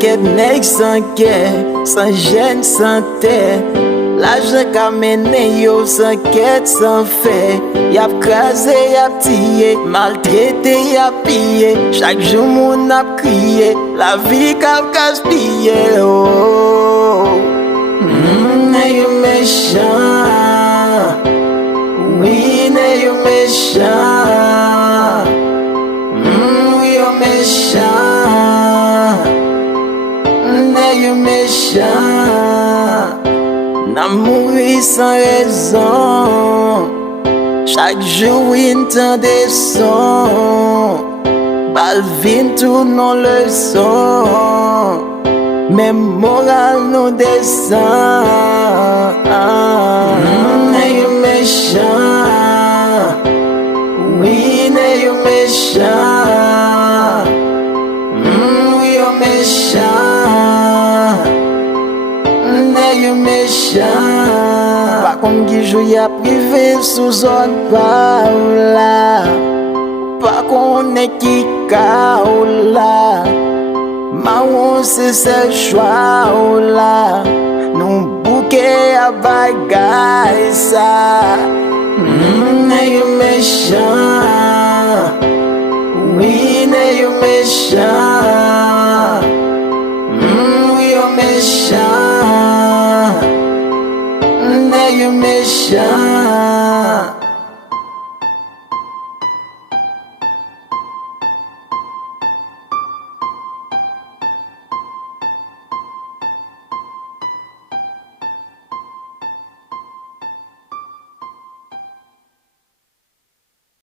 ket nèg sans quai, sans gêne, sans terre. L'argent qu'a mené yo sans quête, sans fait. Y'a crasé, y'a tiré, maltraité, y'a pillé. Chaque jour moun a crié, la vie qu'a gaspillé. Oh, nèg yo méchant, oui nèg yo méchant, oui yo méchant, nèg yo méchant. N'a mouri sans raison. Chaque jour il entend des sons. Balvin tout nos leçons. Même moral nous descend. Nèg yo méchant, oui nèg yo méchant, oui yo méchant, nèg yo méchant. Pas comme qui joue y'a privé sous zone par là. Pas qu'on est qui là. Marron c'est ce choix là. Nous bouquet à bagaille ça. Nèg yo méchant, oui nèg yo méchant, oui yo méchant, nèg yo méchant.